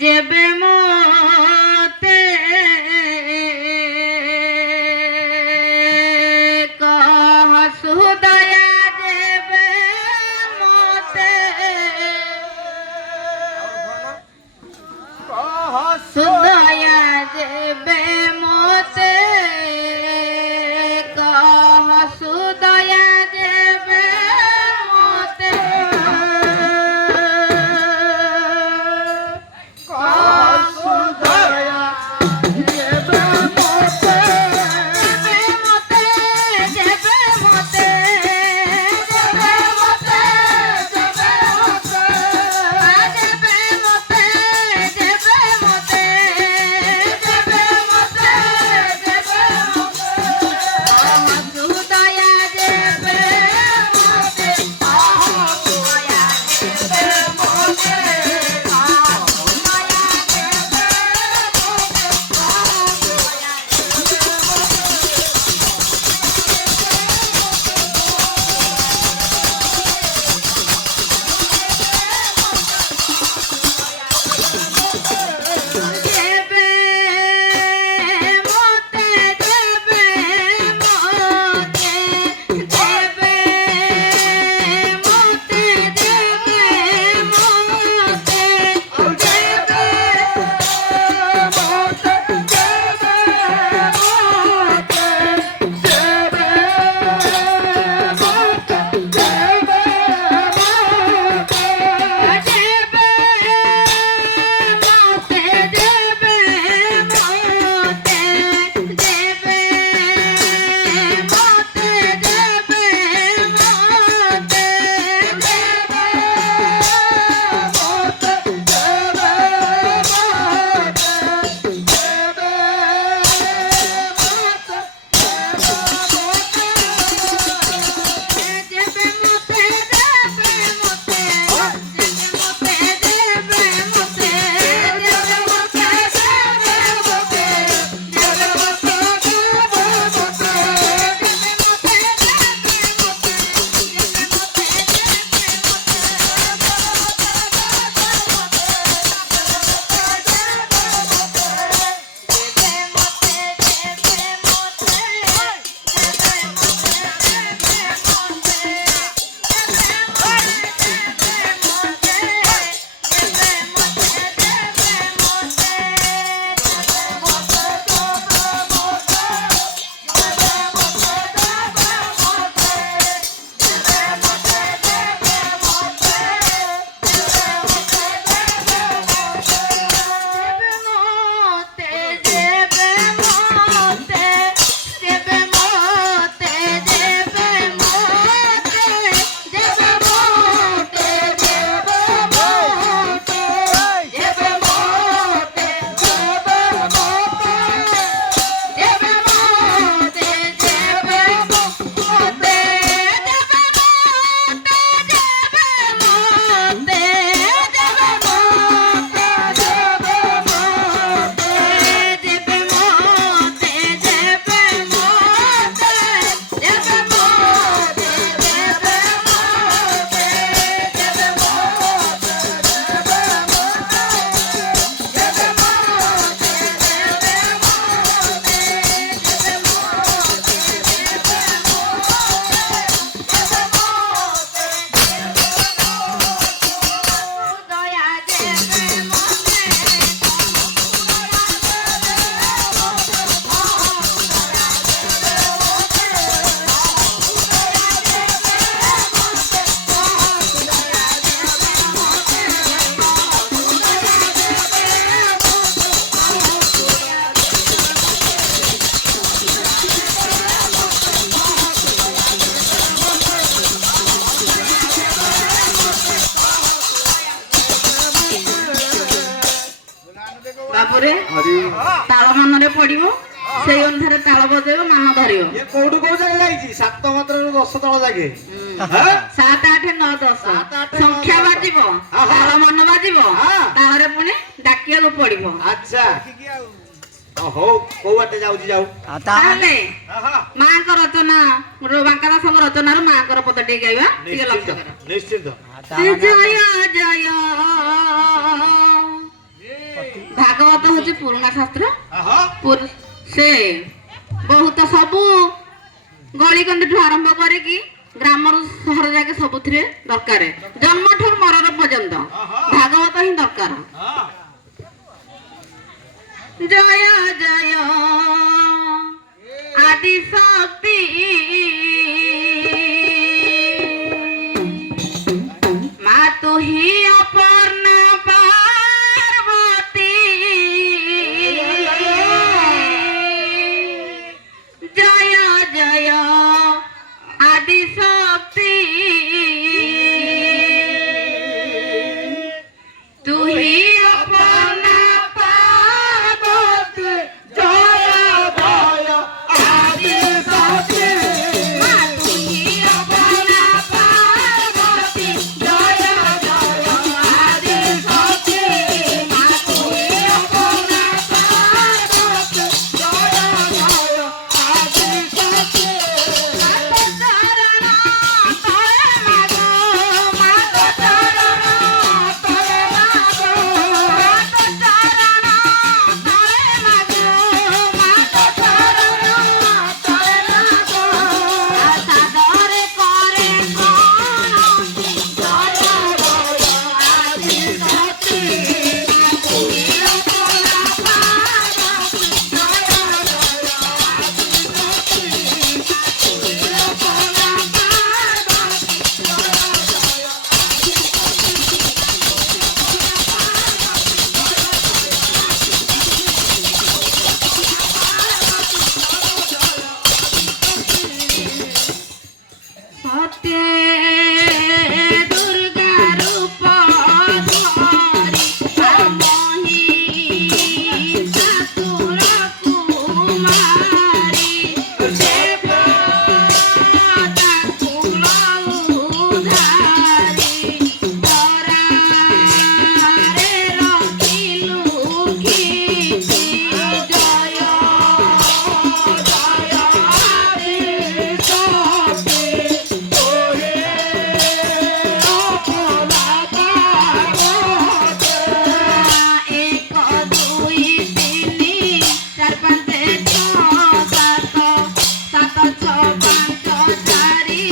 जेबे मोते कह सुदया जेबे मोते सुदया जेबे मोते कह सुदया जेबे मोते बापुरे ताल मन पड़ो से अनुसार ताल बजेब मान धर कौटू कौ जगह सात मात्र 10 तल जागे 7 8 9 10 संख्या बाजिब ताल मन बाजिब ताहरे पुणी डाकिया पड़ो। अच्छा हो को बाटे जाउची जाऊ ताले मां को रचना बांका दास रचना रो मां को पद टे गाइबा ठीक लक्ष्य कर निश्चित जय जय ଭାଗବତ ହଉଛି ପୁରୁଣା ଶାସ୍ତ୍ର। ହଁ ସେ ବହୁତ ସବୁ ଗଳିକନ୍ଦିଠୁ ଆରମ୍ଭ କରିକି ଗ୍ରାମରୁ ସହର ଯାକେ ସବୁଥିରେ ଦରକାର। ଜନ୍ମଠୁ ମରଣ ପର୍ଯ୍ୟନ୍ତ ଭାଗବତ ହିଁ ଦରକାର। ହଁ ଜୟ ଜୟ ଆଦି ଶକ୍ତି ମା ତୁ ହି ଅପର୍ଣ୍ଣା ପାର୍ବତୀ। জয় জয় আদি শক্তি তুই অপর্ণা পার্বতী। জয় জয় আদি শক্তি মা তুই অপর্ণা পার্বতী। জয় জয় আদি শক্তি মা তুই অপর্ণা পার্বতী। জয় জয় আদি শক্তি মাতো চরণ তলে মাগো মাতো চরণ তলে মাগো মাতো চরণ তলে মাগো মাতো চরণ তলে মাগো সাদরে করে প্রণতি। জয় জয় আদি শক্তি মা তুই অপর্ণা পার্বতী। জয় জয় আদি শক্তি মা তুই অপর্ণা পার্বতী। সত্যে দুর্গা রূপ ধরি আমহি শাশুর কুমারী। দেবতা কুল উধারি দরারে রখিলু খিচি। জয় জয় আদি শক্তি ଏକ ଦୁଇ ତିନି ଚାରି ପାଞ୍ଚ ଛଅ ସାତ ସାତ ଛଅ ପାଞ୍ଚ ଚାରି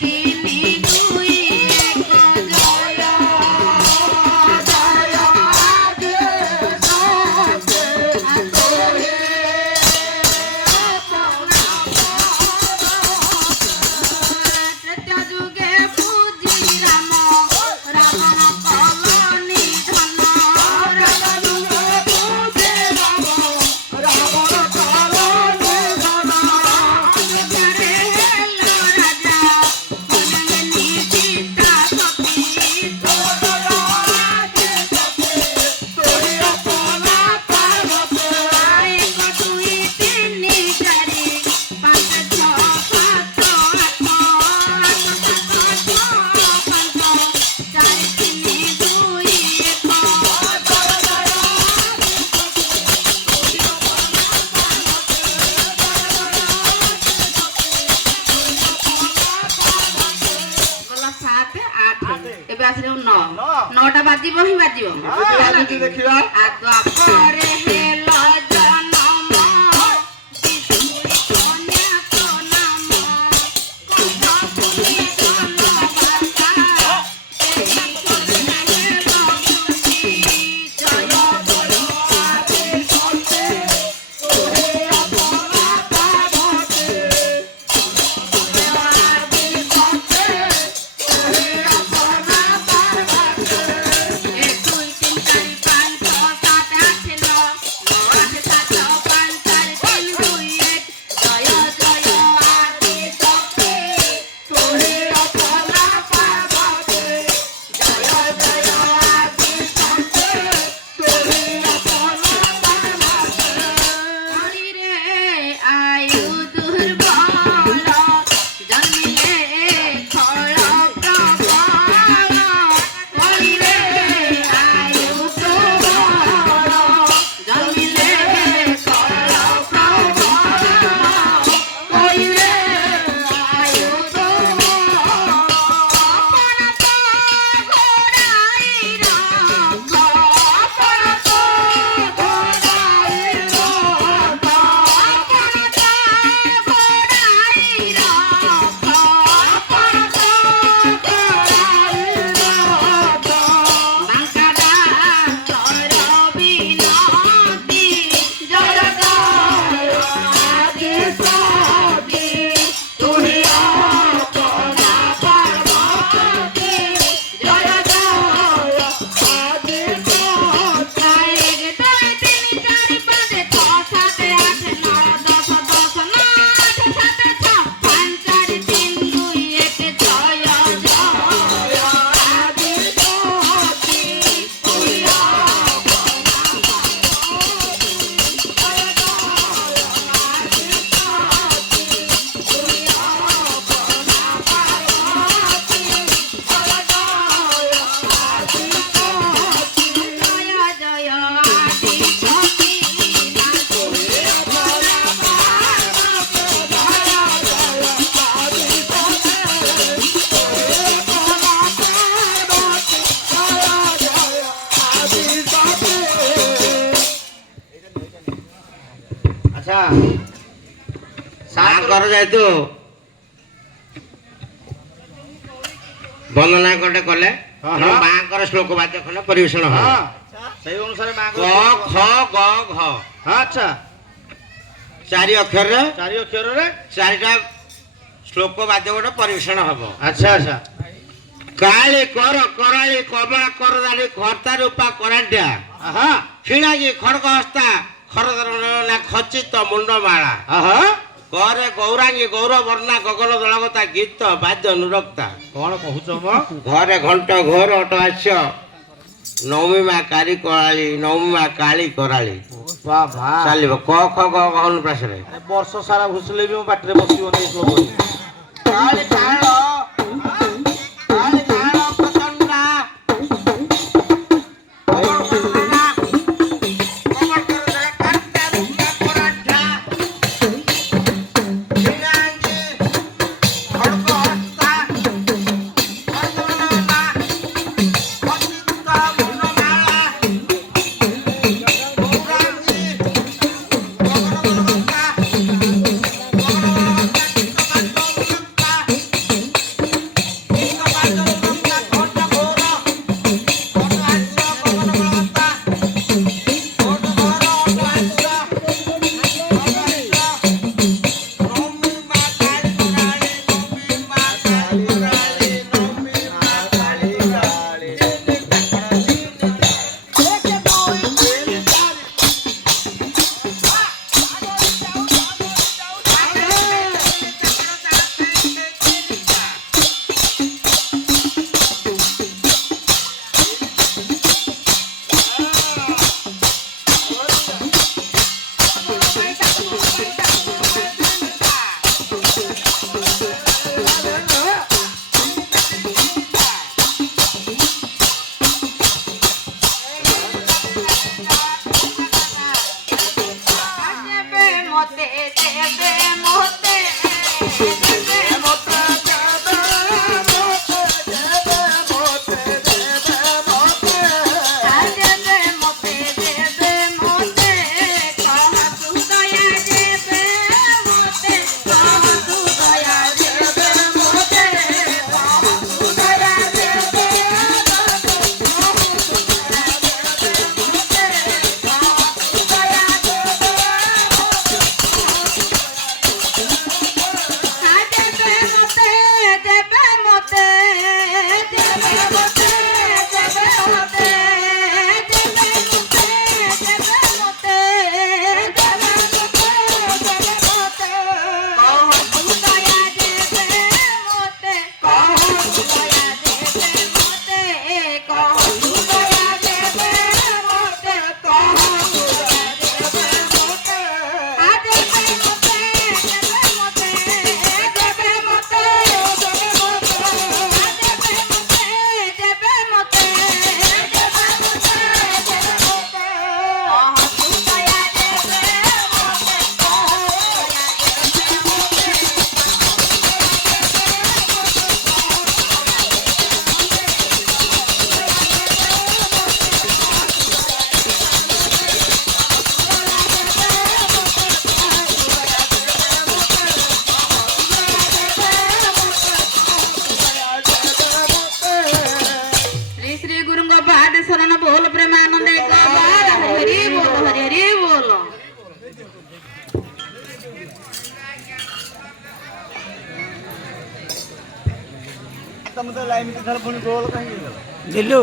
ତିନି ଦୁଇ ଏକ। ଜୟ ଜୟ ଆଦି ଶକ୍ତି ତୁହି ତ୍ରେତୟା ଯୁଗେ ପୂଜି ରାମ ରାବଣ କଲନି ଧନ। ରାବଣ ପୂଜେ ରାମ ରାବଣ କଲନି ଧନ। ଅଯୋଧ୍ୟାରେ ହେଲ ରାଜା କଲନି ସୀତା ସତୀ। ଜୟ ଆଦି ଶକ୍ତି ତୁହି ଅପର୍ଣ୍ଣା ପାର୍ବତୀ। ଏକ ଦୁଇ ତିନି ଚାରି ପାଞ୍ଚ ଛଅ ସାତ ଆଠ ଆଠ ସାତ ଛଅ ପାଞ୍ଚ ଚାରି ତିନି ଦୁଇ ଏକ। ଗଲା ସାତ ଆଠ ଏବେ ଆସିଲେ ନଅ। ନଅଟା ବାଜିବ ହିଁ ବାଜିବ। ଦେଖିବା ଦ୍ୱାପରେ ହେଲ ଜନମ ବିଶୁରି କନ୍ୟାକ ନାମ। କଣ୍ଠପୁରୀ ଜନବାସା ଏହି କନ୍ୟା ହେଲ ଖୁସି। ଜୟ ଜୟ ଆଦି ଶକ୍ତି ତୁହି ଅପର୍ଣ୍ଣା ପାର୍ବତୀ। ଜୟ ଆଦି ଶକ୍ତି ତୁହି ଅପର୍ଣ୍ଣା ପାର୍ବତୀ। ଏକ ଦୁଇ ତିନି ଚାରି ପାଞ୍ଚ ଛଅ ସାତ ଆଠ ନଅ ଆଚ୍ଛା ମାଙ୍କର ଯେହେତୁ ବନ୍ଦନା ଗୋଟେ କଲେ ହଁ, ତେଣୁ ହଁ। ମାଙ୍କର ଶ୍ଲୋକ ବାଦ୍ୟ ଖଣ୍ଡ ପରିବେଷଣ ହବ। ହଁ ସେଇ ଅନୁସାରେ ମାଙ୍କ କ ଖ ଗ ଘ ଆଚ୍ଛା 4 ଅକ୍ଷରରେ 4 ଅକ୍ଷରରେ 4ଟା ଶ୍ଲୋକ ବାଦ୍ୟ ଗୋଟେ ପରିବେଷଣ ହବ। ଆଚ୍ଛା ଆଚ୍ଛା କାଳି କର କରାଳି କମଳା କରଦାଳି କର୍ତ୍ତା ରୂପା କରାଣ୍ଡ୍ୟା ଆହା କ୍ଷୀଣାଗି ଖଡଗ ହସ୍ତା ଖରଦରଣ ନା ଖଚିତ ମୁଣ୍ଡମାଳା ଆହା କରେ ଗୌରାଙ୍ଗୀ ଗୌର ବର୍ଣ୍ଣା ଗଗନ ଦଳଗତା ଗୀତ ବାଦ୍ୟ ଅନୁରକ୍ତା କଣ କହୁଛ ମ ଘରେ ଘଣ୍ଟ ଘୋର ଅଟ ଆସ୍ୟ ନୌମୀ ମା କାଳି କରାଳି ନୌମୀ ମା କାଳି କରାଳି ବାବା ଚାଲିବ କ ଖ ଗ ଘ ଅନୁପ୍ରାସରେ ବର୍ଷ ସାରା ଘୁଷିଲେ ବି ମୋ ପାଟିରେ ବସିବନି ଏଇ ଶ୍ଲୋକରେ କାଳି କାଳ କାଳି କାଳ ପ୍ରଚଣ୍ଡା କମଳ କରଦଳା କମଳ କରଦଳା କର୍ତ୍ତା ରୂପା କରାଣ୍ଡ୍ୟା କ୍ଷୀଣାଗି ଖଡଗ ହସ୍ତା ଖରଦଳନା ଖଚିତ ମୁଣ୍ଡମାଳା ଗୌରାଙ୍ଗୀ ଗଗନ ଦଳଗତା शरण बोल प्रेमानंद एक बार हरि बोल हरि हरि बोल। ତମେ ତ ଲାଇନ୍ ଥର ପୁଣି ଗୋଲ କାହିଁକି ଝିଲୁ